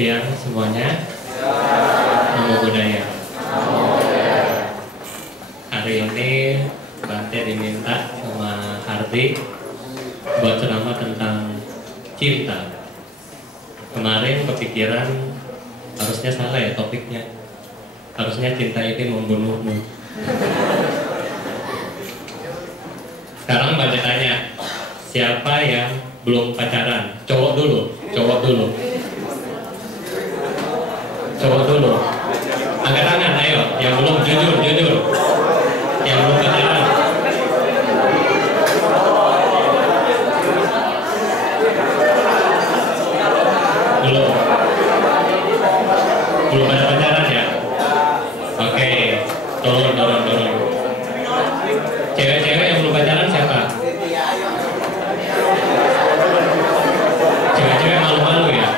siang semuanya. Namo Buddhaya. Hari ini Bante diminta sama Hardi buat ceramah tentang cinta. Kemarin kepikiran harusnya salah ya topiknya. Harusnya cinta ini membunuhmu. Sekarang Bante tanya, siapa yang belum pacaran? Cowok dulu, cowok dulu. Cowok dulu. Angkat tangan, ayo. Yang belum, jujur, jujur. Yang belum pacaran. Belum. Belum ada pacaran ya? Oke. Turun. Cewek-cewek yang belum pacaran siapa? Cewek-cewek malu-malu ya?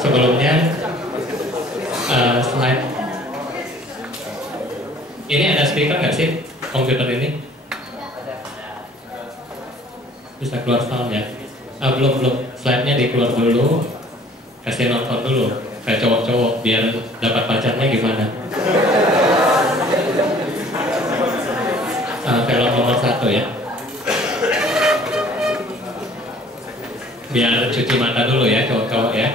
Sebelumnya slide ini ada speaker nggak sih komputer ini? Bisa keluar sound ya? Belum slide-nya dikeluar dulu, kasih nonton dulu kayak cowok-cowok biar dapat pacarnya gimana. Film nomor 1 ya, biar cuci mata dulu ya cowok-cowok ya.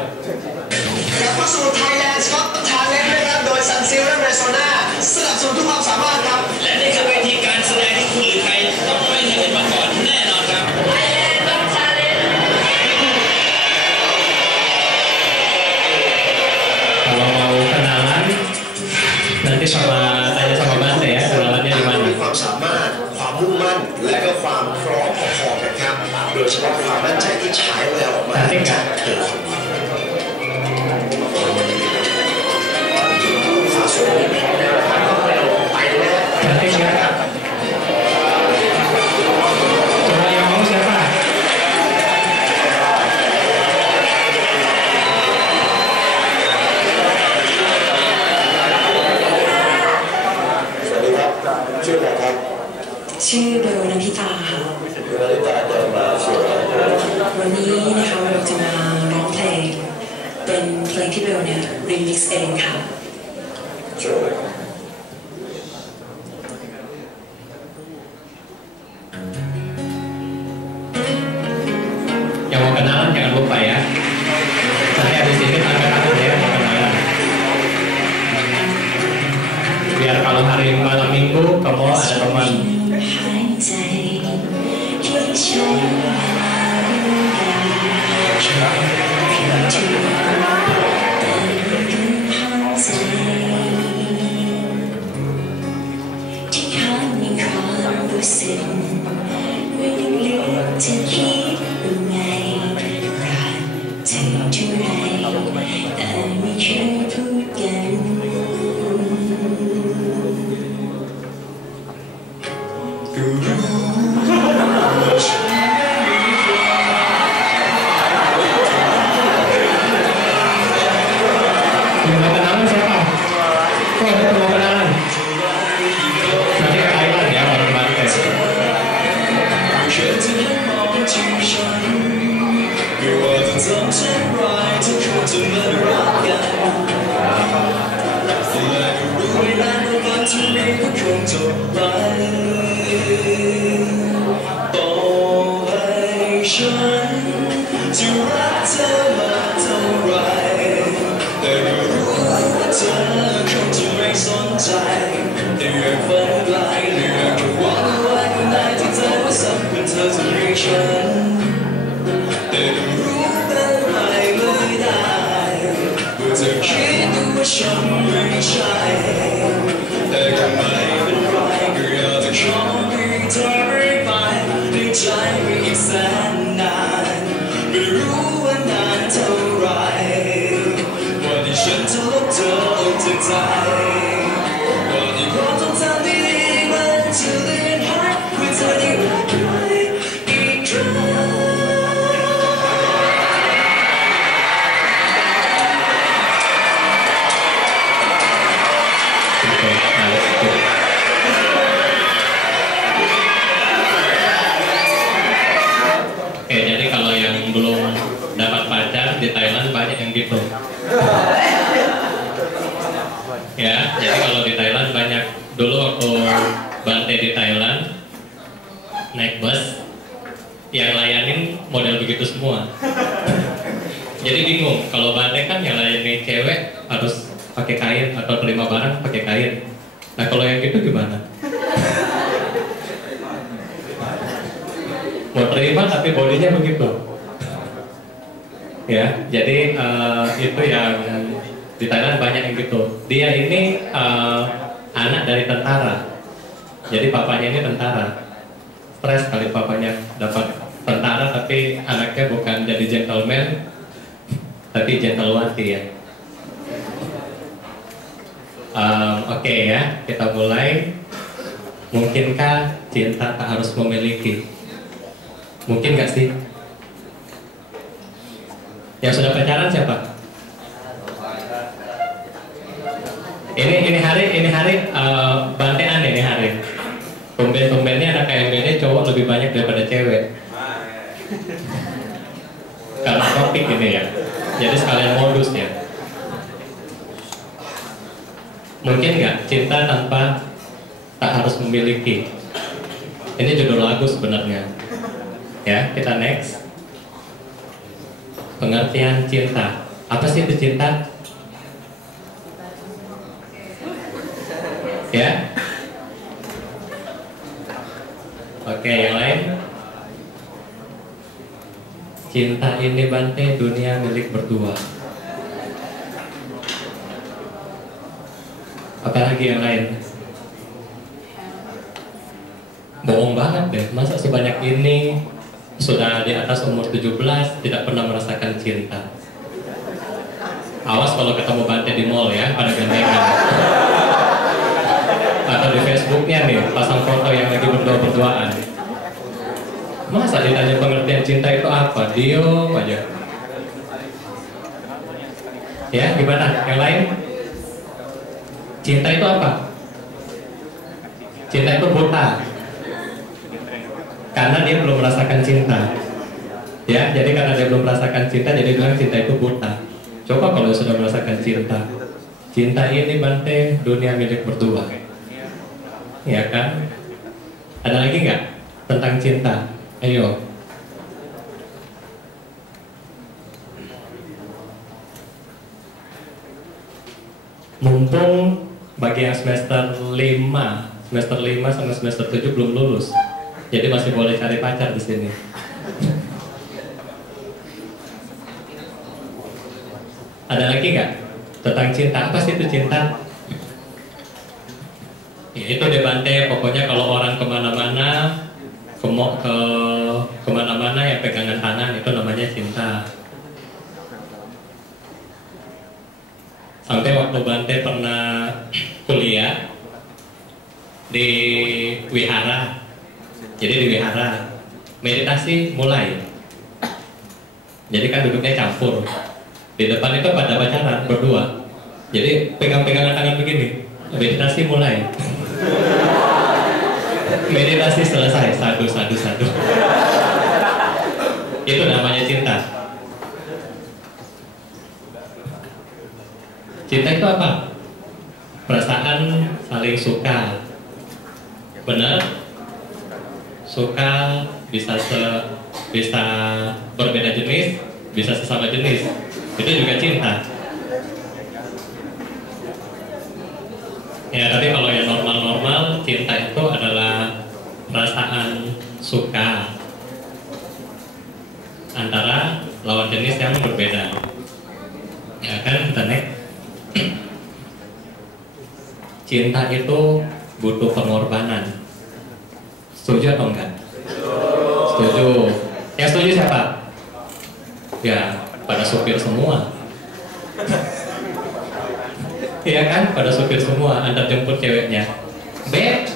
กลับมาสู่ไทยแลนด์สก็อตทาเลนต์นะครับโดยซันซิลและเรโซนาสนับสนุนทุกความสามารถครับและนี่คือเวทีการแสดงที่คุณหรือใครต้องไม่เคยเห็นมาก่อนแน่นอนครับไทยแลนด์ก็ทาเลนต์ Kalau mau kenalan nanti tanya sama Bante ya, kenalannya di mana? มีความสามารถความมุ่งมั่นและก็ความพร้อมพอๆกันครับโดยเฉพาะความมั่นใจที่ฉายแววออกมาจากเธอคนนี้สาวสวยพร้อมแล้วนะครับไปเลยนะ Cantik ya? Coba yang mau siapa?ชื่อเบลนันทิตาค่ะวันนี้นะคะเราจะมาร้องเพลงเป็นเพลงที่เบลเนี่ยรีมิกซ์เองค่ะ Yang mau kenalan jangan lupa ya. Nanti habis ini angkat tangan ya mau kenalan. Biar kalau hari malam minggu kamu ada teman. หายใจที่ฉันฉันเพียงที่แต่กันหายใจที่ข้างในความรู้สึกไม่ได้เลือกจะคิดยังไงรักเธอเท่าไรแต่ไม่เคยพูดกัน Yang mau kenalan siapa? Kok ada yang mau kenalan? Nanti ke Thailand ya bareng Bante. ไม่ว่าจะทำเช่นไรทุกคนจะมารักกันและก็รู้ไม่นานว่าวันที่นี้ก็คงจบไปต่อให้ฉันจะรักเธอมาเท่าไรแต่ก็รู้ว่าเธอคงจะไม่สนใจแต่อยากฝันไกลเหลือแค่หวังไว้ข้างในที่เธอว่าสักวันเธอจะเรียกฉันแต่ต้องรู้ตั้งไม่ได้ว่าเธอคิดว่าฉันไม่ใช่แต่ก็ไม่เป็นไรก็อยากจะขอให้เธอไม่ไปในใจไปอีกแสนนานไม่รู้ว่านานเท่าไรวันที่ฉันจะลบเธอออกจากใจวันที่ความทรงจำดีๆมันจะเลือนหายเพื่อเธอได้รักใครอีกครั้ง Oke, nah, itu. Oke, jadi kalau yang yang layanin model begitu semua. Jadi bingung, kalau Bante kan yang layanin cewek harus pakai kain atau terima barang pakai kain. Nah kalau yang gitu gimana? Mau terima tapi bodinya begitu. Ya, jadi itu yang di Thailand banyak yang gitu. Dia ini anak dari tentara. Jadi papanya ini tentara. Stres kali papanya dapat tentara tapi anaknya bukan jadi gentleman tapi gentlewati ya. Oke ya, kita mulai. Mungkinkah cinta tak harus memiliki? Mungkin nggak sih? Yang sudah pacaran siapa? Ini hari Bante aneh ini hari. Tumben-tumbennya anak KMBD cowok lebih banyak daripada cewek. Karena topik ini ya. Jadi sekalian modus ya. Mungkin nggak cinta tanpa tak harus memiliki. Ini judul lagu sebenarnya. Ya, kita next. Pengertian cinta. Apa sih itu cinta? Ya. Oke, yang lain. Cinta ini Bante dunia milik berdua. Apalagi yang lain? Bohong banget deh, masa sebanyak ini sudah di atas umur 17 tidak pernah merasakan cinta. Awas kalau ketemu Bante di mall ya, pada gandengan. Atau di Facebooknya nih, pasang foto yang lagi berdua-berduaan. Masa ditanya pengertian cinta itu apa? Diem aja. Ya, gimana? Yang lain? Cinta itu apa? Cinta itu buta. Karena dia belum merasakan cinta. Ya, jadi karena dia belum merasakan cinta, jadi bilang cinta itu buta. Coba kalau sudah merasakan cinta. Cinta ini Bante dunia milik berdua. Ya kan? Ada lagi nggak tentang cinta? Ayo. Mumpung bagi yang semester 5 sama semester 7 belum lulus, jadi masih boleh cari pacar di sini. Ada lagi nggak tentang cinta? Apa sih itu cinta? Ya, itu deh Bante, pokoknya kalau orang kemana-mana, kemana-mana yang pegangan tangan itu namanya cinta. Sampai waktu Bante pernah kuliah di wihara, jadi di wihara meditasi mulai. Jadi kan duduknya campur. Di depan itu pada pacaran berdua. Jadi pegang-pegangan tangan begini. Meditasi mulai. Meditasi selesai, sadu. Itu namanya cinta. Cinta itu apa? Perasaan saling suka. Benar? Suka bisa berbeda jenis, bisa sesama jenis. Itu juga cinta. Ya, tapi kalau yang normal-normal, cinta itu adalah perasaan suka antara lawan jenis yang berbeda. Ya kan, kita next. Cinta itu butuh pengorbanan. Setuju atau enggak? Setuju. Yang setuju siapa? Ya, pada supir semua. Iya kan, pada supir semua, antar jemput ceweknya. Beb,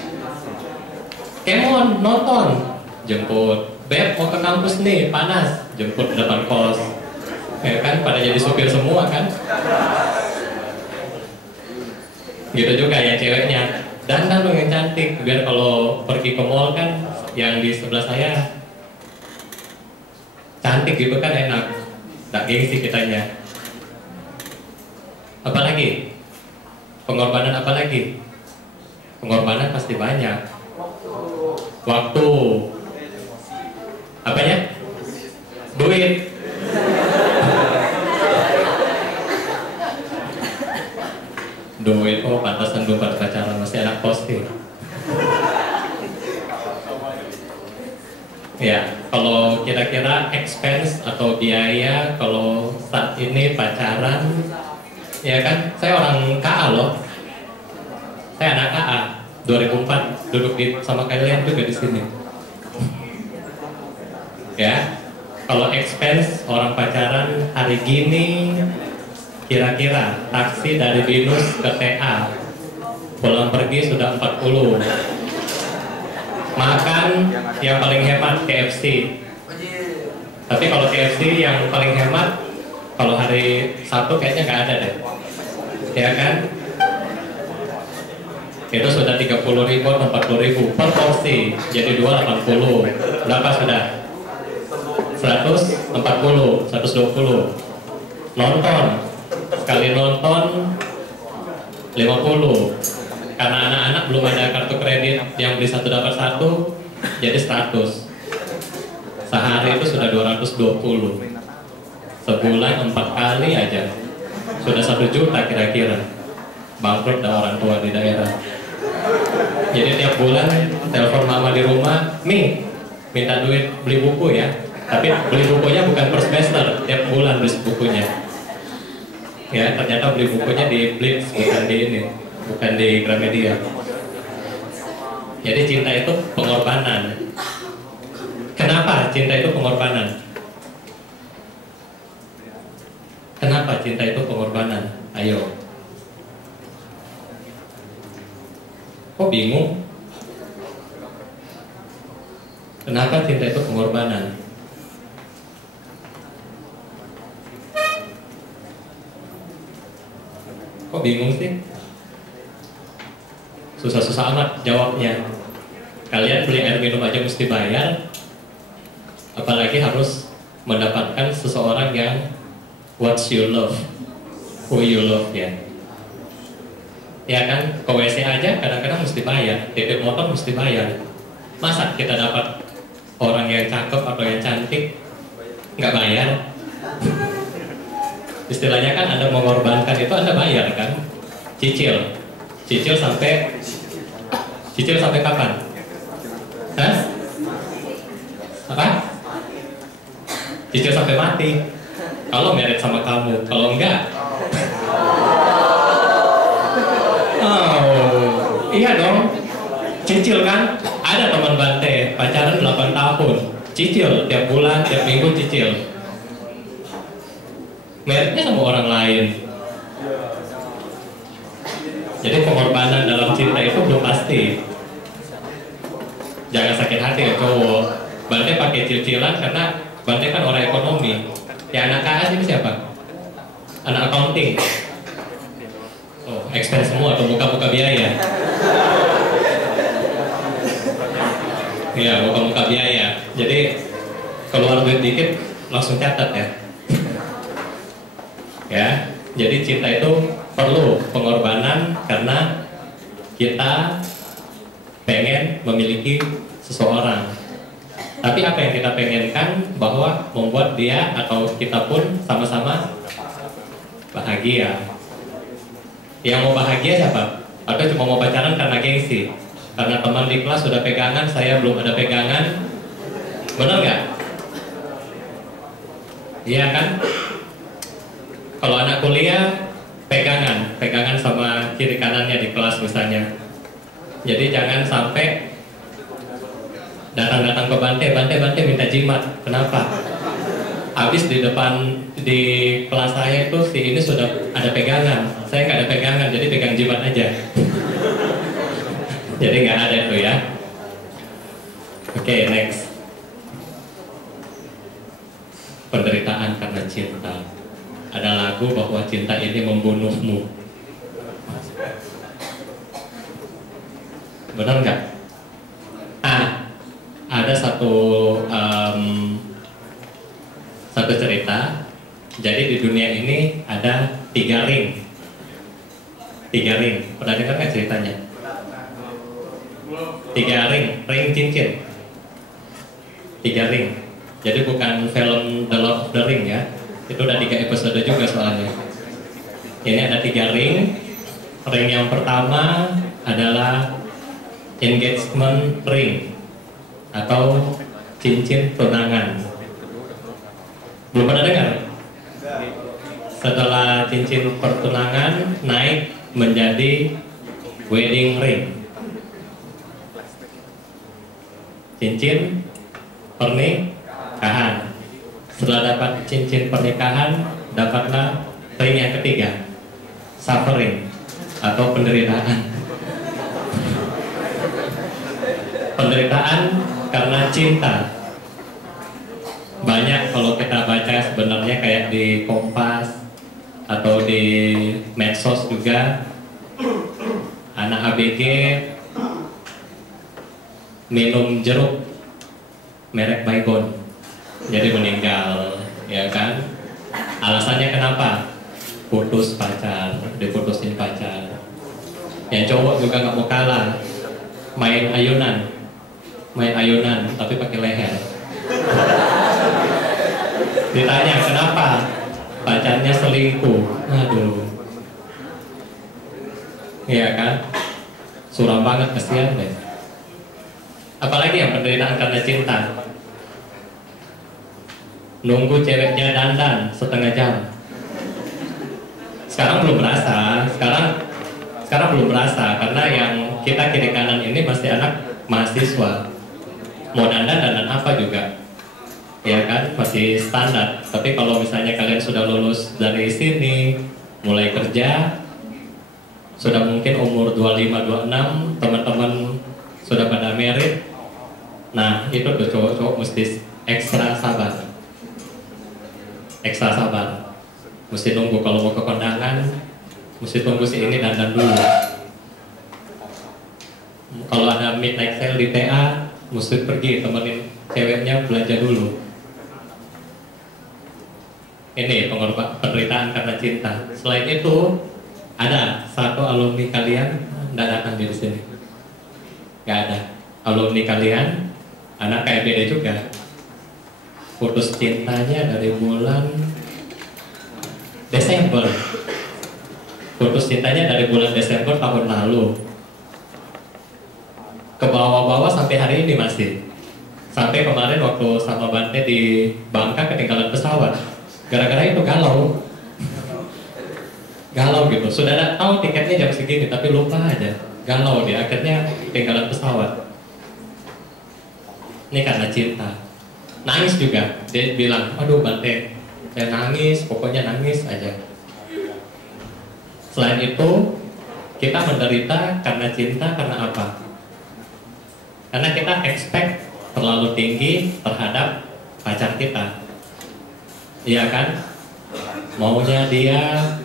kemon, nonton, jemput. Beb, mau ke kampus nih, panas, jemput depan kos. Ya kan, pada jadi supir semua kan. Gitu juga ya ceweknya. Dandan dong yang cantik, biar kalau pergi ke mall kan, yang di sebelah saya cantik gitu kan enak. Tak gengsi kitanya. Apalagi? Pengorbanan apa lagi? Pengorbanan pasti banyak. Waktu. Apanya? oh pantasan belum pada pacaran, masih anak posting. Ya, kalau kira-kira expense atau biaya kalau saat ini pacaran, ya kan, saya orang KA loh. Saya anak KA, 2004 duduk sama kalian juga di sini. Ya, kalau expense orang pacaran hari gini, kira-kira taksi dari Binus ke TA, pulang pergi sudah 40. Makan yang paling hemat KFC. Tapi kalau KFC yang paling hemat, kalau hari Sabtu kayaknya nggak ada deh. Ya kan? Itu sudah 30.000 atau 40.000 per porsi. Jadi 280. Berapa sudah? 140, 120. Nonton. Sekali nonton 50. Karena anak-anak belum ada kartu kredit yang beli 1 dapat 1, jadi 100. Sehari itu sudah 220. Sebulan 4 kali aja sudah 1 juta kira-kira. Bangkrut dah orang tua di daerah. Jadi tiap bulan telepon mama di rumah, "Mi, minta duit beli buku ya." Tapi beli bukunya bukan per semester, tiap bulan beli bukunya. Ya, ternyata beli bukunya di Blitz, bukan di ini, bukan di Gramedia. Jadi cinta itu pengorbanan. Kenapa cinta itu pengorbanan? Kenapa cinta itu pengorbanan? Ayo. Kok bingung? Kenapa cinta itu pengorbanan? Kok bingung sih? Susah-susah amat jawabnya. Kalian beli air minum aja mesti bayar, apalagi harus mendapatkan seseorang yang what you love, who you love ya. Ya kan, ke WC aja kadang-kadang mesti bayar, titip motor mesti bayar. Masa kita dapat orang yang cakep atau yang cantik nggak bayar? Istilahnya kan Anda mengorbankan itu Anda bayar kan? Cicil sampai kapan? Hah? Apa? Cicil sampai mati. Kalau married sama kamu, kalau enggak, oh, iya dong. Cicil kan? Ada teman Bante pacaran 8 tahun, cicil tiap bulan, tiap minggu cicil. Meritnya sama orang lain. Jadi pengorbanan dalam cinta itu belum pasti. Jangan sakit hati ya cowok. Bante pakai cicilan karena Bante kan orang ekonomi. Ya anak KA ini siapa? Anak accounting. Oh, expense semua atau buka-buka biaya. Iya, buka-buka biaya. Jadi keluar duit dikit langsung catat ya. Ya, jadi cinta itu perlu pengorbanan karena kita pengen memiliki seseorang. Tapi apa yang kita pengenkan bahwa membuat dia atau kita pun sama-sama bahagia. Yang mau bahagia siapa? Atau cuma mau pacaran karena gengsi? Karena teman di kelas sudah pegangan, saya belum ada pegangan. Benar nggak? Iya kan? Kalau anak kuliah pegangan sama kiri kanannya di kelas misalnya. Jadi jangan sampai datang-datang ke Bante minta jimat. Kenapa? Habis di depan di kelas saya itu si ini sudah ada pegangan, saya nggak ada pegangan, jadi pegang jimat aja. Jadi nggak ada itu ya. Oke, next. Penderitaan karena cinta. Ada lagu bahwa cinta ini membunuhmu. Benar nggak? Ada satu cerita. Jadi di dunia ini ada 3 ring. 3 ring. Pernah dengar nggak ceritanya? 3 ring cincin. 3 ring. Jadi bukan film The Lord of the Ring ya. Itu udah 3 episode juga soalnya. Ini ada 3 ring. Ring yang pertama adalah engagement ring atau cincin tunangan. Belum pernah dengar? Setelah cincin pertunangan naik menjadi wedding ring. Cincin pernikahan. Setelah dapat cincin pernikahan, dapatlah ring yang ketiga, suffering atau penderitaan. Penderitaan karena cinta. Banyak kalau kita baca sebenarnya kayak di Kompas atau di medsos juga, anak ABG minum jeruk merek Baygon jadi meninggal, ya kan? Alasannya kenapa? Putus pacar, diputusin pacar. Yang cowok juga nggak mau kalah, main ayunan tapi pakai leher. Ditanya kenapa? Pacarnya selingkuh. Aduh, iya kan? Suram banget, kasihan deh. Apalagi yang penderitaan karena cinta. Nunggu ceweknya dandan setengah jam. Sekarang belum berasa. Sekarang belum berasa karena yang kita kiri kanan ini masih anak mahasiswa. Mau dandan apa juga, ya kan, masih standar. Tapi kalau misalnya kalian sudah lulus dari sini, mulai kerja, sudah mungkin umur 25-26, teman-teman sudah pada merit. Nah, itu tuh cowok-cowok mesti ekstra sabar. Mesti nunggu kalau mau ke kondangan, mesti tunggu si ini dandan dulu. Kalau ada midnight sale di TA, mesti pergi temenin ceweknya belanja dulu. Ini penderitaan karena cinta. Selain itu, ada satu alumni kalian nggak datang di sini. Nggak ada. Alumni kalian, anak KBD juga. Putus cintanya dari bulan Desember. Putus cintanya dari bulan Desember tahun lalu. Ke bawah-bawah sampai hari ini masih. Sampai kemarin waktu sama Bante di Bangka ketinggalan pesawat. Gara-gara itu galau gitu. Sudah tahu tiketnya jam segini tapi lupa aja. Galau dia, akhirnya ketinggalan pesawat. Ini karena cinta. Nangis juga. Dia bilang, aduh Bante, saya nangis, pokoknya nangis aja. Selain itu, kita menderita karena cinta karena apa? Karena kita expect terlalu tinggi terhadap pacar kita. Iya kan? Maunya dia,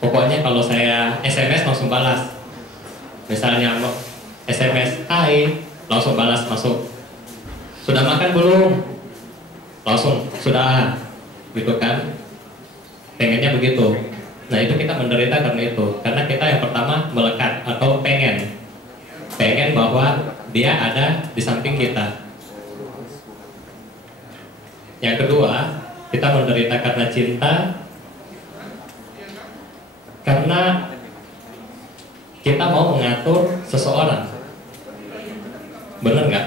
pokoknya kalau saya SMS langsung balas. Misalnya SMS, hai, langsung balas masuk. Sudah makan belum? Langsung, sudah, gitu kan? Pengennya begitu. Nah itu kita menderita karena itu. Karena kita yang pertama melekat atau pengen bahwa dia ada di samping kita. Yang kedua, kita menderita karena cinta karena kita mau mengatur seseorang. Bener nggak?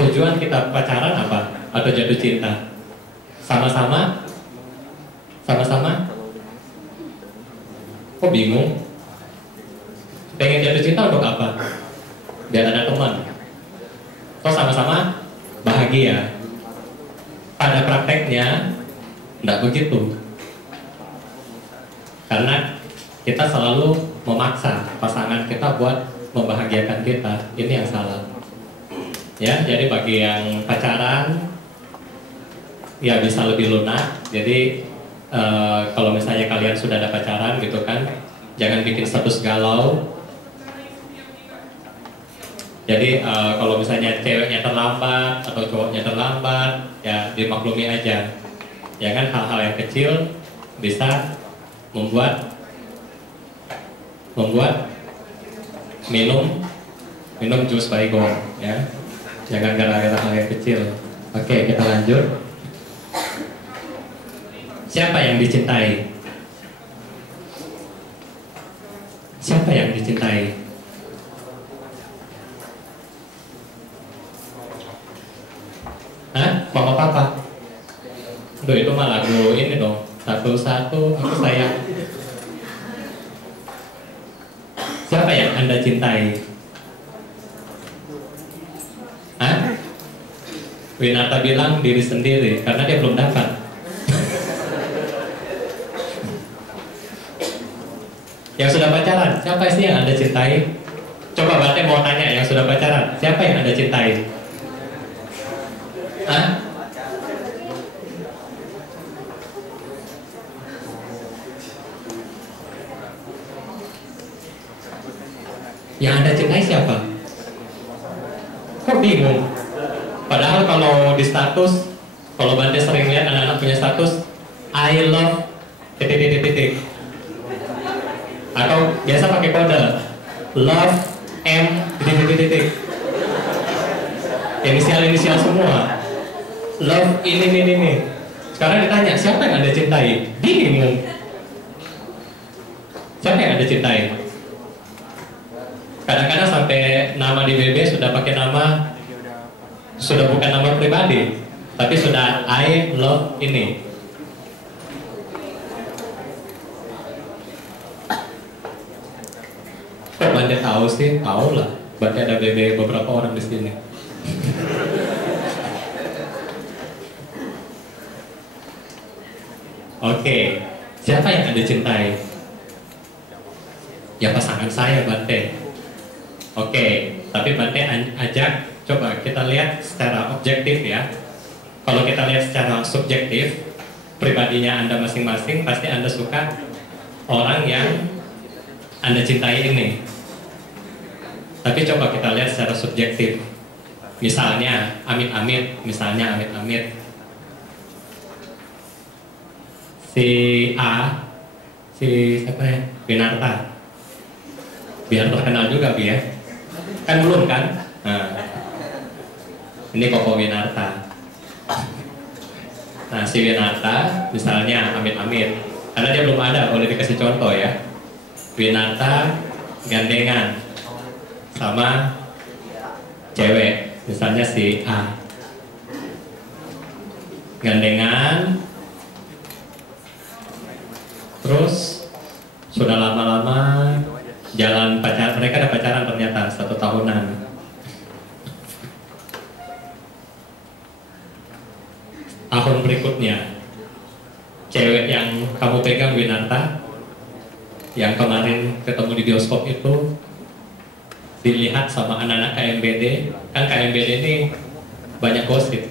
Tujuan kita pacaran apa? Atau jatuh cinta? Sama-sama? Kok bingung? Pengen jatuh cinta untuk apa? Biar ada teman. Kok sama-sama bahagia? Pada prakteknya enggak begitu. Karena kita selalu memaksa pasangan kita buat membahagiakan kita. Ini yang salah. Ya, jadi bagi yang pacaran ya bisa lebih lunak. Jadi kalau misalnya kalian sudah ada pacaran gitu kan, jangan bikin status galau. Jadi kalau misalnya ceweknya terlambat atau cowoknya terlambat, ya dimaklumi aja. Ya kan, hal-hal yang kecil bisa membuat minum jus Baygon, ya. Jangan gara-gara hal yang kecil. Oke, kita lanjut. Siapa yang dicintai? cintai? Hah? Mama papa? Duh, itu mah lagu ini dong. Satu-satu aku sayang. Siapa yang Anda cintai? Hah? Winarta bilang diri sendiri karena dia belum dapat. Yang sudah pacaran, siapa sih yang Anda cintai? Coba Bante mau tanya yang sudah pacaran, siapa yang Anda cintai? Hah? Yang Anda cintai siapa? Kok bingung? Padahal kalau di status, kalau Bante sering lihat anak-anak punya status I love titik. Atau biasa pakai kode love M titik. Inisial semua. Love ini. Sekarang ditanya siapa yang Anda cintai? Bingung. Siapa yang Anda cintai? Kadang-kadang sampai nama di BB sudah pakai nama, sudah bukan nama pribadi, tapi sudah I love ini. Kok Bante tahu sih? Tahu lah. Bante ada BB beberapa orang di sini. Oke, siapa yang Anda cintai? Ya pasangan saya, Bante. Oke, tapi Bante ajak, coba kita lihat secara objektif ya. Kalau kita lihat secara subjektif, pribadinya Anda masing-masing, pasti Anda suka orang yang Anda cintai ini. Tapi coba kita lihat secara subjektif. Misalnya, amit-amit. Si A, si siapa ya? Winarta. Biar terkenal juga, Bi ya. Kan belum kan? Nah, ini Koko Winarta. Nah, si Winarta, misalnya amit-amit. Karena dia belum ada, boleh dikasih contoh ya. Winarta gandengan sama cewek, misalnya si A. Gandengan, terus sudah lama-lama jalan pacaran, mereka ada pacaran ternyata 1 tahunan. Tahun berikutnya, cewek yang kamu pegang Winarta, yang kemarin ketemu di bioskop itu, dilihat sama anak-anak KMBD. Kan KMBD ini banyak gosip.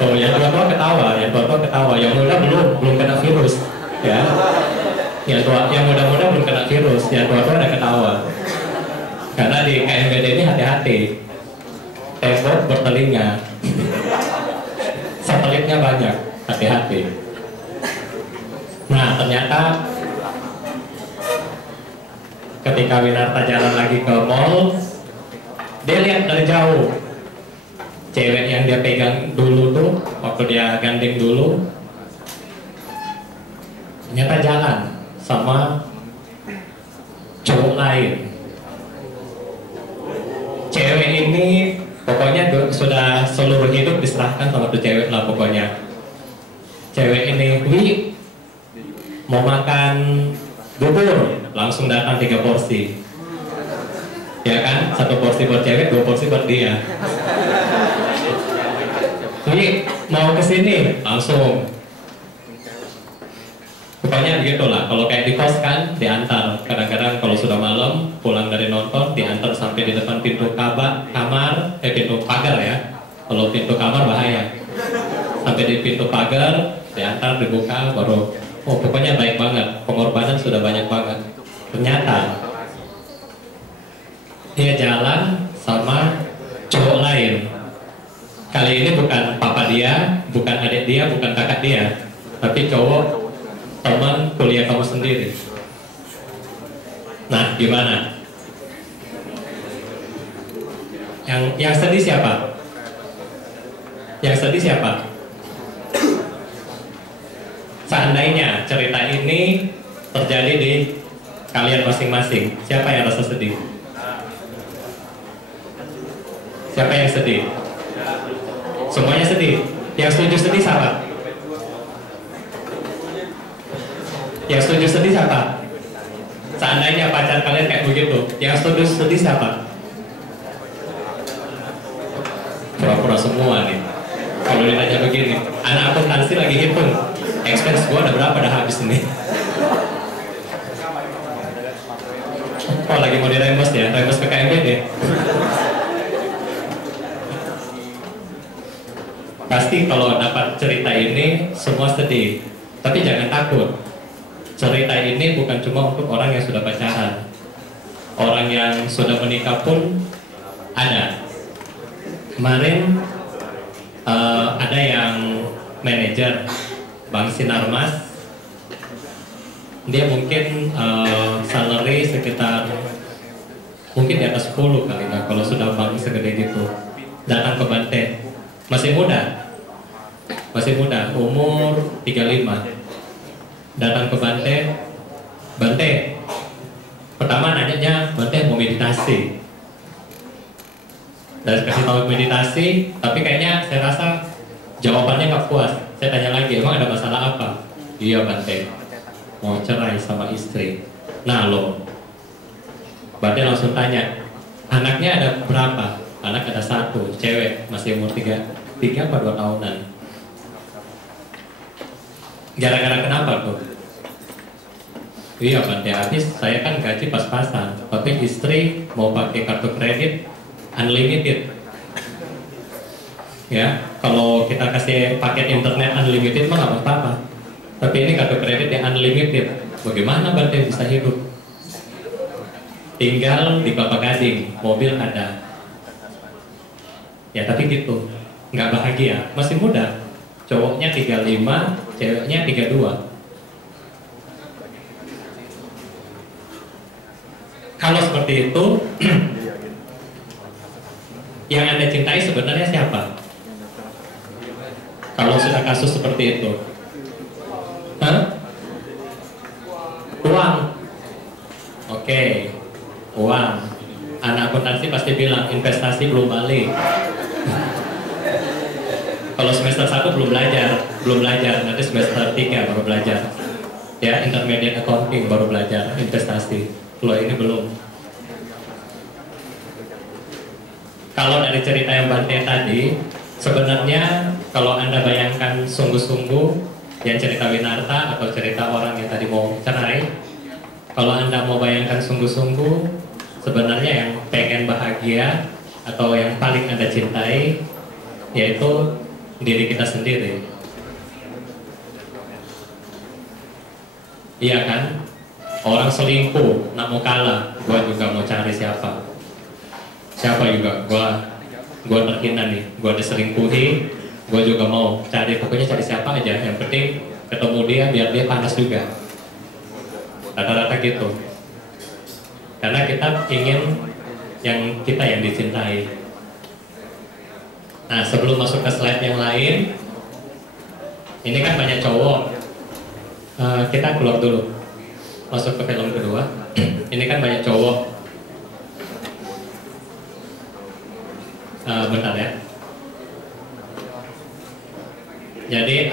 Oh, yang tua-tua ketawa, yang muda belum kena virus, ya. Yang muda-muda belum kena virus, yang tua-tua ada ketawa. Karena di KMBD ini hati-hati, tembok bertelinga, satelitnya banyak, hati-hati. Nah, ternyata ketika Winarta jalan lagi ke mall, dia lihat dari jauh cewek yang dia pegang dulu tuh, waktu dia gandeng dulu, ternyata jalan sama cowok lain. Cewek ini pokoknya sudah seluruh hidup diserahkan sama tuh cewek lah pokoknya. Cewek ini, Wi, mau makan bubur, langsung datang 3 porsi. Ya kan, 1 porsi buat cewek, 2 porsi buat dia. Wi, mau kesini, langsung. Pokoknya begitulah. Kalau kayak di kos kan, diantar. Kadang-kadang kalau sudah malam, pulang dari nonton, diantar sampai di depan pintu kamar, pintu pagar ya. Kalau pintu kamar bahaya. Sampai di pintu pagar, diantar, dibuka, baru. Oh, pokoknya baik banget. Pengorbanan sudah banyak banget. Ternyata dia jalan sama cowok lain. Kali ini bukan papa dia, bukan adik dia, bukan kakak dia, tapi cowok teman kuliah kamu sendiri. Nah, gimana? Yang sedih siapa? Yang sedih siapa? Seandainya cerita ini terjadi di kalian masing-masing, siapa yang rasa sedih? Siapa yang sedih? Semuanya sedih. Yang setuju sedih siapa? Yang setuju sedih siapa? Seandainya pacar kalian kayak begitu, yang setuju sedih siapa? Pura-pura semua nih. Kalau ditanya begini, anak akuntansi lagi hitung, expense gua udah berapa, udah habis nih. Oh, lagi mau dirembos ya, rembos ke KMBD. Pasti kalau dapat cerita ini semua sedih, tapi jangan takut. Cerita ini bukan cuma untuk orang yang sudah pacaran, orang yang sudah menikah pun ada. Kemarin ada yang manajer Bank Sinarmas, dia mungkin salary sekitar mungkin di atas 10 kali lah kalau sudah bank segede gitu. Datang ke Bante, masih muda, umur 35. Datang ke Bante, pertama nanyanya Bante mau meditasi. Dan kasih tahu meditasi, tapi kayaknya saya rasa jawabannya nggak puas. Saya tanya lagi, emang ada masalah apa? Iya Bante, mau cerai sama istri. Nah lo, Bante langsung tanya, anaknya ada berapa? Anak ada 1, cewek, masih umur 3 apa 2 tahunan. Gara-gara kenapa tuh? Iya Bante, habis saya kan gaji pas-pasan, tapi istri mau pakai kartu kredit unlimited. Ya, kalau kita kasih paket internet unlimited mah nggak apa-apa. Tapi ini kartu kredit yang unlimited, bagaimana Bante bisa hidup? Tinggal di Kelapa Gading, mobil ada. Ya tapi gitu, nggak bahagia, masih muda. Cowoknya 35, ceweknya 32. Kalau seperti itu, yang Anda cintai sebenarnya siapa? Kalau sudah kasus seperti itu, uang. Oke, uang. Anak akuntansi pasti bilang investasi belum balik. Kalau semester 1 belum belajar, nanti semester 3 baru belajar. Ya, intermediate accounting baru belajar investasi. Kalau ini belum. Kalau dari cerita yang Bante tadi, sebenarnya kalau Anda bayangkan sungguh-sungguh yang cerita Winarta atau cerita orang yang tadi mau cerai, kalau Anda mau bayangkan sungguh-sungguh, sebenarnya yang pengen bahagia atau yang paling Anda cintai yaitu diri kita sendiri. Iya kan? Orang selingkuh, nak mau kalah, gua juga mau cari siapa juga, gua terhina nih, gua diselingkuhi, gua juga mau cari, pokoknya cari siapa aja, yang penting ketemu dia biar dia panas juga. Rata-rata gitu. Karena kita ingin yang kita yang dicintai. Nah, sebelum masuk ke slide yang lain, ini kan banyak cowok. Kita keluar dulu, masuk ke film kedua. Ini kan banyak cowok. Bentar ya. Jadi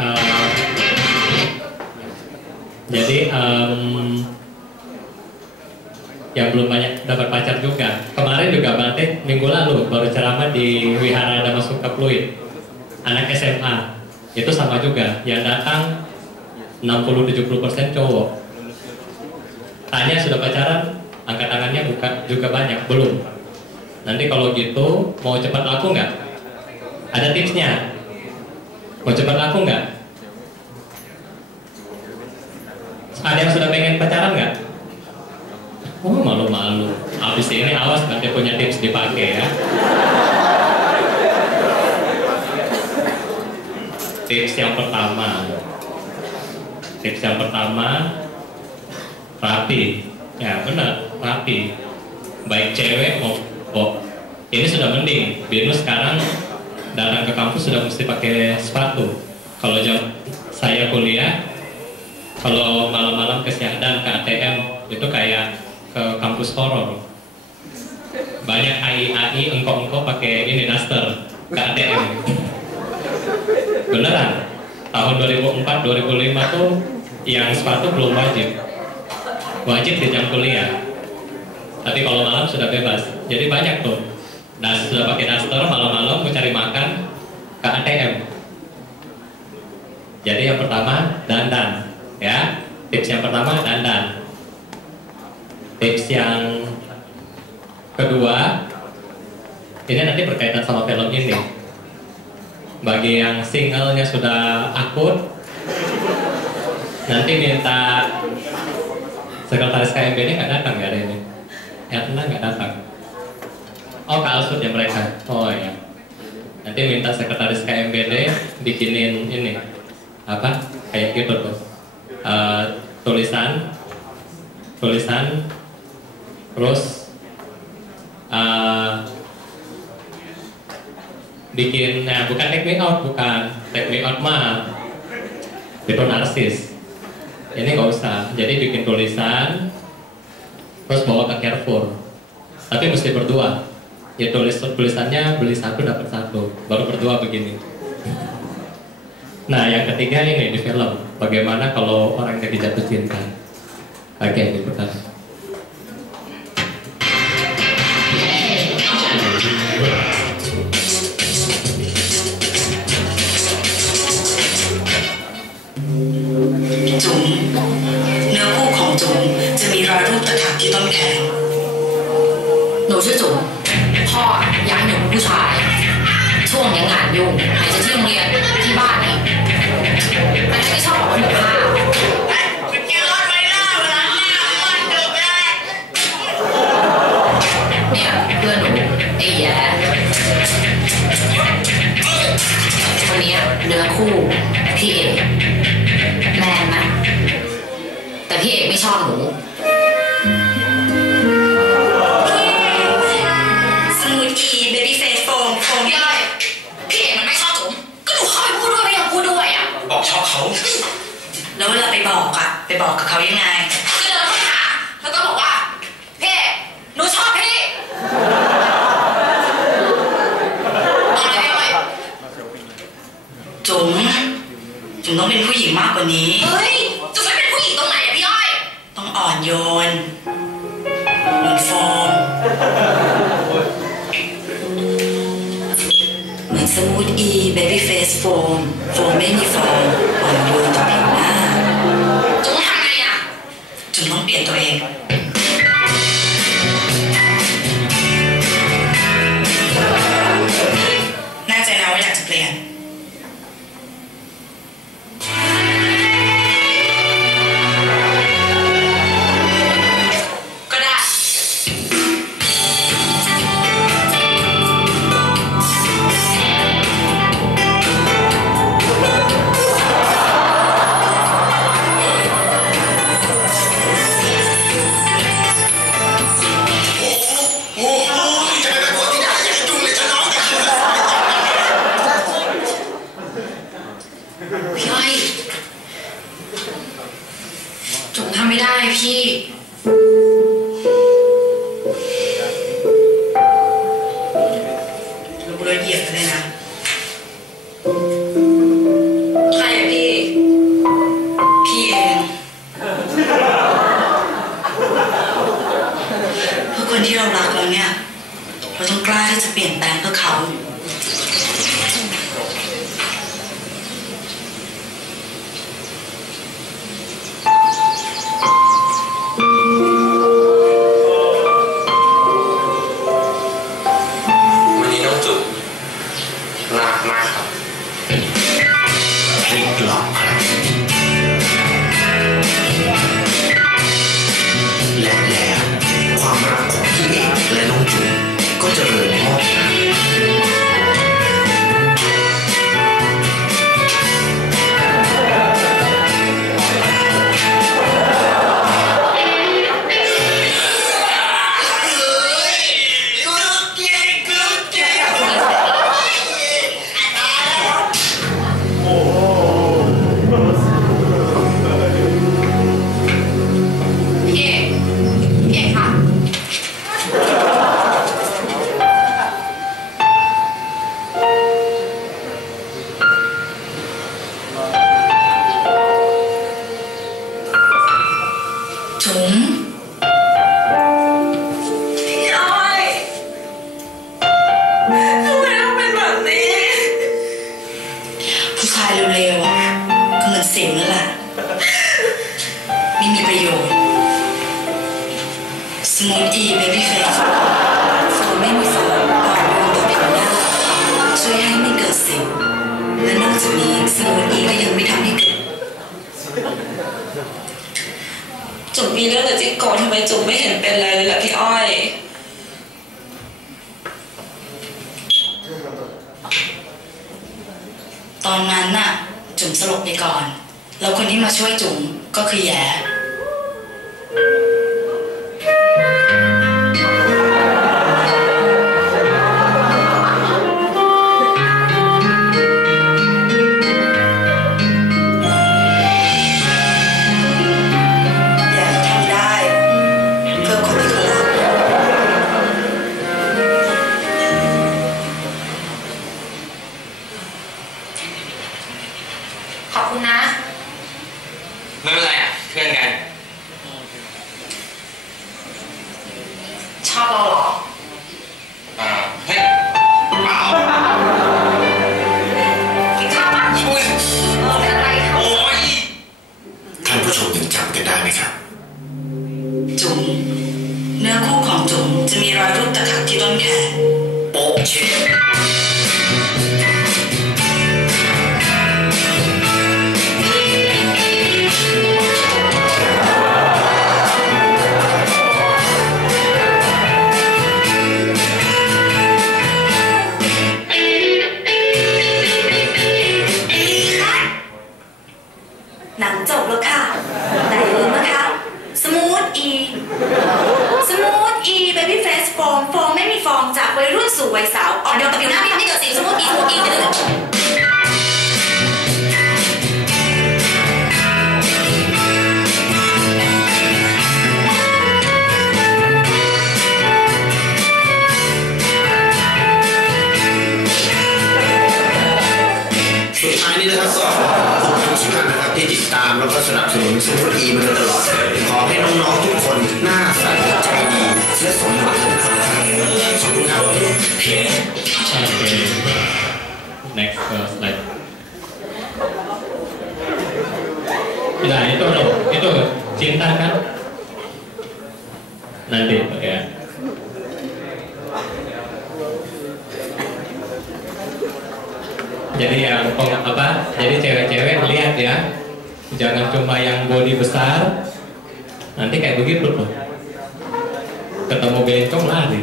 yang belum banyak dapat pacar juga. Kemarin juga Bante minggu lalu baru ceramah di Wihara Dhammasukha Pluit. Anak SMA. Itu sama juga, yang datang 60-70% cowok. Tanya sudah pacaran, angkat tangannya juga banyak, belum. Nanti kalau gitu, mau cepat laku nggak? Ada tipsnya. Mau cepat laku nggak? Ada yang sudah pengen pacaran nggak? Oh, malu-malu. Habis ini awas nanti punya tips dipakai ya. Tips yang pertama, rapi. Ya benar, rapi. Baik cewek mau ini sudah mending. Binus sekarang datang ke kampus sudah mesti pakai sepatu. Kalau saya kuliah, kalau malam-malam ke Syahdan, ke ATM, itu kayak ke kampus horor. Banyak AI engkau pakai ini daster ke ATM. Beneran. Tahun 2004-2005 tuh yang sepatu belum wajib di jam kuliah. Tapi kalau malam sudah bebas. Jadi banyak tuh. Sudah pakai daster malam-malam mau cari makan ke ATM. Jadi yang pertama dandan, ya. Tips yang pertama dandan. Tips yang kedua, ini nanti berkaitan sama film ini. Bagi yang singlenya sudah akut, nanti minta sekretaris KMBD nggak datang ya hari ini? Ya tenang nggak datang. Oh kalsut ya mereka. Oh ya. Nanti minta sekretaris KMBD bikinin ini apa? Kayak gitu tuh. Tulisan, terus bikin, nah bukan take me out mah itu narsis. Ini nggak usah. Jadi bikin tulisan, terus bawa ke Carrefour. Tapi mesti berdua. Ya tulisannya beli satu dapat satu, baru berdua begini. Nah yang ketiga ini di film, bagaimana kalau orang lagi jatuh cinta. Oke, ini pertama.จุ๋มเนื้อคู่ของจุ๋มจะมีรอยรูปตะขาบที่ต้นแขนหนูชื่อจุ๋มพ่ออยากให้หนูเป็นผู้ชายช่วงนี้งานยุ่งไหนจะที่โรงเรียนที่บ้านอีกแต่ไม่ชอบบอกว่าหนูห้าวเนี่ยเพื่อนหนูไอ้แย่คนนี้เนื้อคู่พี่เอกแมนนะแต่พี่เอกไม่ชอบหนูสมุดอีเบบี้เฟสโฟมพี่อ้อยพี่เอกมันไม่ชอบจุ๋มก็หนูเข้าไปพูดด้วยไม่ยอมพูดด้วยอ่ะบอกชอบเขาแล้วเวลาไปบอกกับเขายังไงก็เดินเข้าหาแล้วก็บอกว่าพี่เอกหนูชอบพี่เอาเลยพี่อ้อยจุ๋มต้องเป็นผู้หญิงมากกว่านี้เฮ้ยจุ๋มไม่เป็นผู้หญิงตรงไหนอะพี่อ้อยต้องอ่อนโยนเหมือนโฟมเหมือนสมูทอีเบบี้เฟสโฟมไม่มีฟองอ่อนโยนต่อผิวหน้าจุ๋มทำไงอะจุ๋มต้องเปลี่ยนตัวเองแน่ใจนะว่าอยากจะเปลี่ยนพี่ลูกเลยเหยียบเลยนะใครอะพี่เองเพื่อคนที่เรารักแล้วเนี่ยเราต้องกล้าที่จะเปลี่ยนแปลงเพื่อเขาและแล้วความรักของพี่เอกและน้องจุ๋มก็เจริญงอกงาม ผู้ชายเร็วๆอ่ะก็เหมือนสิงนั่นแหละไม่มีประโยชน์สมูทอีเบบี้เฟสโฟมไม่มีฟองอ่อนโยนต่อผิวหน้าช่วยให้ไม่เกิดสิวและนอกจากนี้สมูทอีก็ยังไม่ทำให้เกิด จุ๋มมีเรื่องแต่จิ๊กโกทำไมจุ๋มไม่เห็นเป็นอะไรเลยล่ะพี่อ้อย ตอนนั้นน่ะจุ๋มสลบไปก่อนแล้วคนที่มาช่วยจุ๋มก็คือแย่ขอบคุณนะ ไม่เป็นไรอ่ะเพื่อนกัน ชอบเราเหรอ เฮ้ยเปล่า กินข้าวปะ อุ้ย เป็นอะไรคะ โอ้ย ท่านผู้ชมยังจำกันได้ไหมครับ จุ๋มเนื้อคู่ของจุ๋มจะมีรอยรูปตะขัดที่ต้นแขน โป๊ะเชฟหนังจบแล้วค่ะแต่อย่าลืมนะคะสมูทอีเบบี้เฟสโฟมไม่มีฟองจากวัยรุ่นสู่วัยสาวอ่อนโยนต่อผิวหน้าไม่ทำให้เกิดสิวสมูทอีจะเลย สุดท้ายนี้นะครับก็ขอบคุณทุกท่านนะครับที่ติดตามแล้วก็สนับสนุนซูเปอร์อีมาโดยตลอดขอให้น้องๆทุกคนหน้าใสใจดีและสมหวังนะครับขอบคุณครับ Okay. Next slide. Nah itu loh, itu cinta kan? Nanti ya. Jadi yang apa? Jadi cewek-cewek lihat ya, jangan cuma yang body besar, nanti kayak begitu loh. Ketemu bencong lari.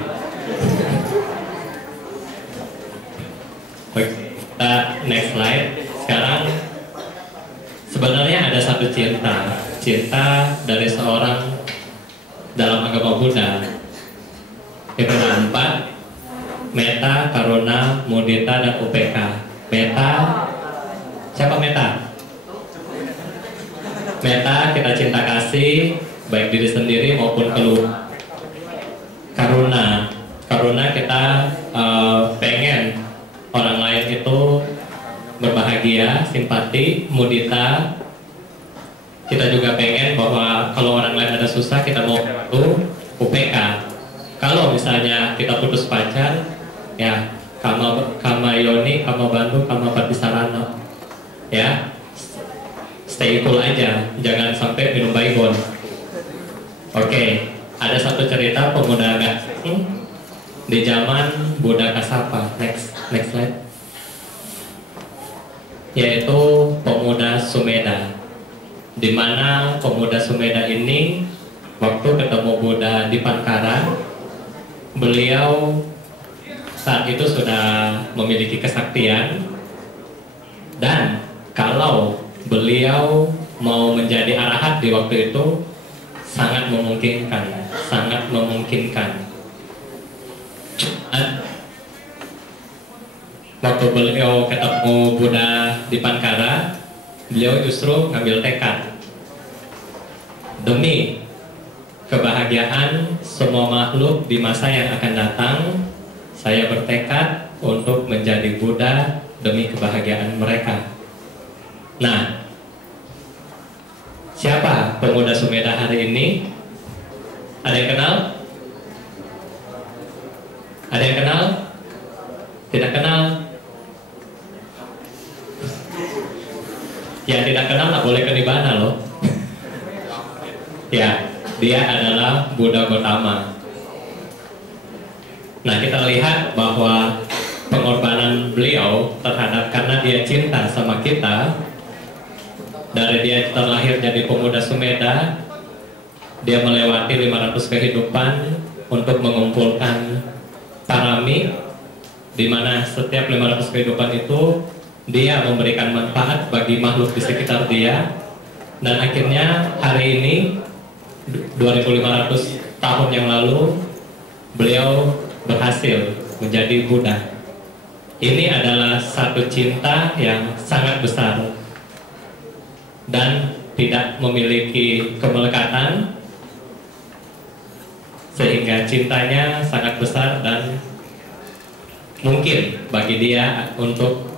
Next slide. Sekarang sebenarnya ada satu cinta dari seorang dalam agama Buddha. Itu ada 4: Metta, Karuna, Mudita, dan Upeka. Metta, siapa Metta? Metta kita cinta kasih baik diri sendiri maupun keluarga. Karuna kita pengen orang lain itu berbahagia, simpati. Mudita, kita juga pengen bahwa kalau orang lain ada susah kita mau bantu. UPK, kalau misalnya kita putus pacar, ya kama yoni, kama bantu, kama patisarana, ya stay cool aja, jangan sampai minum baygon. Oke, ada satu cerita pemuda gasing di zaman Buddha Kasapa. Next slide. Yaitu pemuda Sumedha, di mana pemuda Sumedha ini waktu ketemu Buddha di Pankara, beliau saat itu sudah memiliki kesaktian, dan kalau beliau mau menjadi arahat di waktu itu sangat memungkinkan. Waktu beliau ketemu Buddha di Pankara, beliau justru ngambil tekad, demi kebahagiaan semua makhluk di masa yang akan datang, saya bertekad untuk menjadi Buddha demi kebahagiaan mereka. Nah, siapa pemuda Sumedha hari ini? Ada yang kenal? Ada yang kenal? Tidak kenal? Yang tidak kenal nggak boleh ke Nibbana loh. Ya, dia adalah Buddha Gautama. Nah, kita lihat bahwa pengorbanan beliau terhadap, karena dia cinta sama kita, dari dia terlahir jadi pemuda Sumedha, dia melewati 500 kehidupan untuk mengumpulkan parami, di mana setiap 500 kehidupan itu dia memberikan manfaat bagi makhluk di sekitar dia, dan akhirnya hari ini 2500 tahun yang lalu beliau berhasil menjadi Buddha. Ini adalah satu cinta yang sangat besar dan tidak memiliki kemelekatan, sehingga cintanya sangat besar dan mungkin bagi dia untuk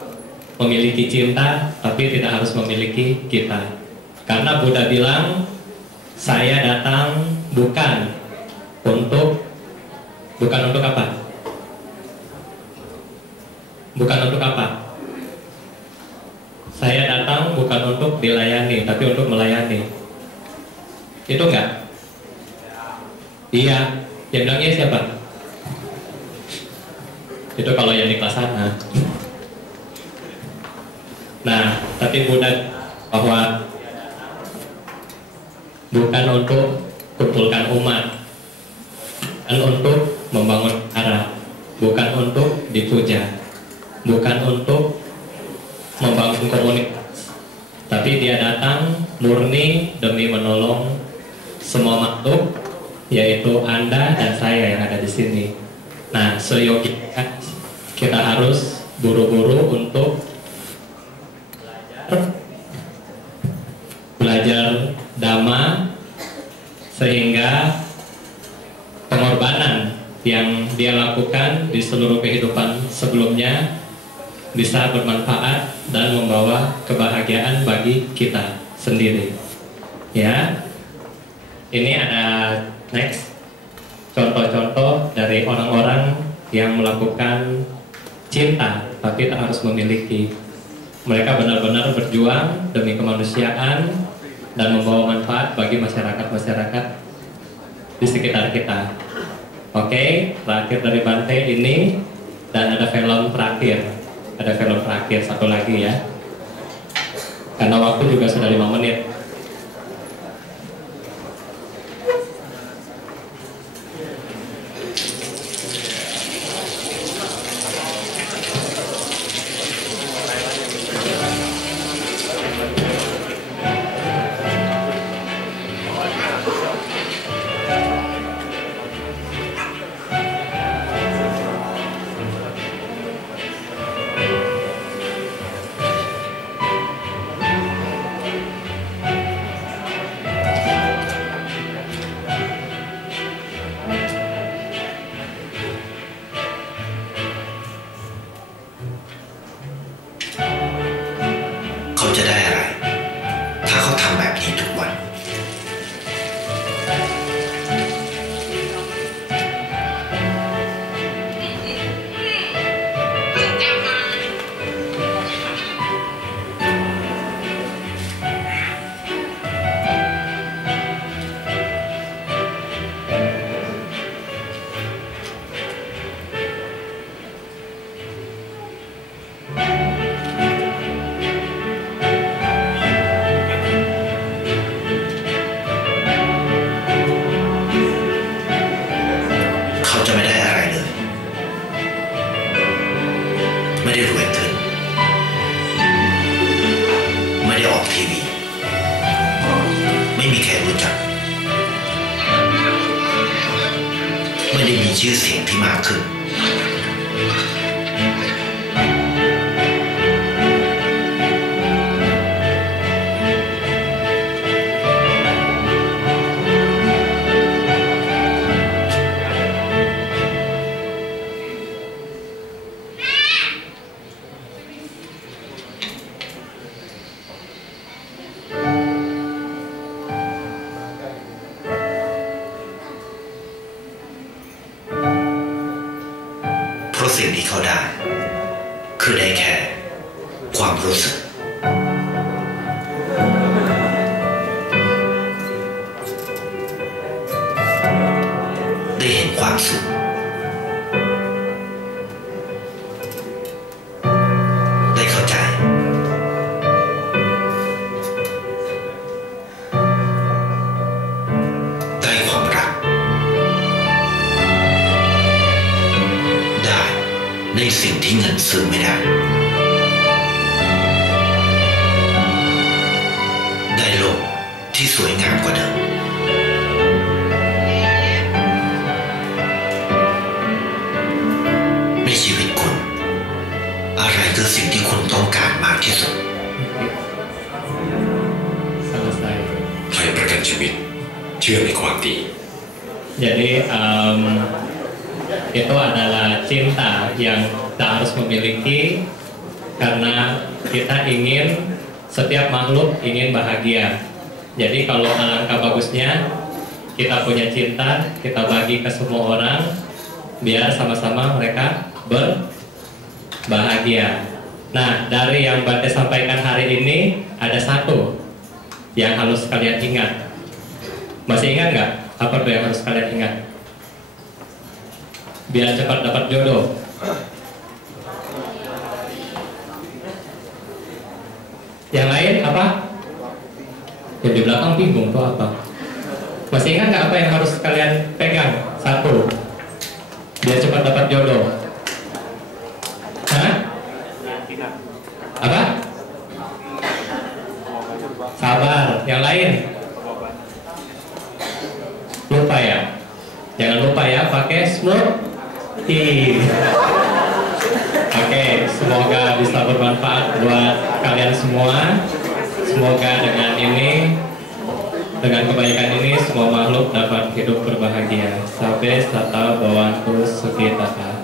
memiliki cinta tapi tidak harus memiliki kita. Karena Buddha bilang, saya datang bukan untuk apa? Bukan untuk apa? Saya datang bukan untuk dilayani, tapi untuk melayani. Itu enggak? Iya. Yang bilangnya siapa? Itu kalau yang di kelas sana. Nah, tapi Buddha bahwa bukan untuk kumpulkan umat, bukan untuk membangun arah, bukan untuk dipuja, bukan untuk membangun komunitas, tapi dia datang murni demi menolong semua makhluk, yaitu Anda dan saya yang ada di sini. Nah, seyogianya kita harus buru-buru untuk belajar Dhamma, sehingga pengorbanan yang dia lakukan di seluruh kehidupan sebelumnya bisa bermanfaat dan membawa kebahagiaan bagi kita sendiri. Ya, ini ada next contoh-contoh dari orang-orang yang melakukan cinta tapi tak harus memiliki. Mereka benar-benar berjuang demi kemanusiaan dan membawa manfaat bagi masyarakat-masyarakat di sekitar kita. Oke, terakhir dari Bante ini, dan ada film terakhir. Ada film terakhir satu lagi ya. Karena waktu juga sudah 5 menit. ซึ่งไม่ได้ได้โลกที่สวยงามกว่าเดิมในชีวิตคุณอะไรคือสิ่งที่คุณต้องการมากที่สุด selesai. ไทยประกันชีวิตเชื่อในความดี Jadi itu adalah cinta yang kita harus memiliki karena kita ingin setiap makhluk ingin bahagia. Jadi kalau alangkah bagusnya kita punya cinta, kita bagi ke semua orang biar sama-sama mereka berbahagia. Nah, dari yang Bante sampaikan hari ini ada satu yang harus kalian ingat. Masih ingat nggak? Apa tuh yang harus kalian ingat? Biar cepat dapat jodoh. Yang lain apa? Yang di belakang bingung tuh apa? Masih ingat nggak apa yang harus kalian pegang? Satu, biar cepat dapat jodoh. Hah? Apa? Sabar. Yang lain? Lupa ya? Jangan lupa ya, pakai smoothie. Oke, semoga bisa bermanfaat buat kalian semua. Semoga dengan ini, dengan kebaikan ini, semua makhluk dapat hidup berbahagia. Sampai sata bawantu sukitata.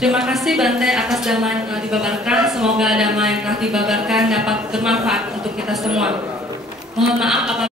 Terima kasih Bante atas damai yang telah dibabarkan. Semoga damai yang telah dibabarkan dapat bermanfaat untuk kita semua. Mohon maaf apabila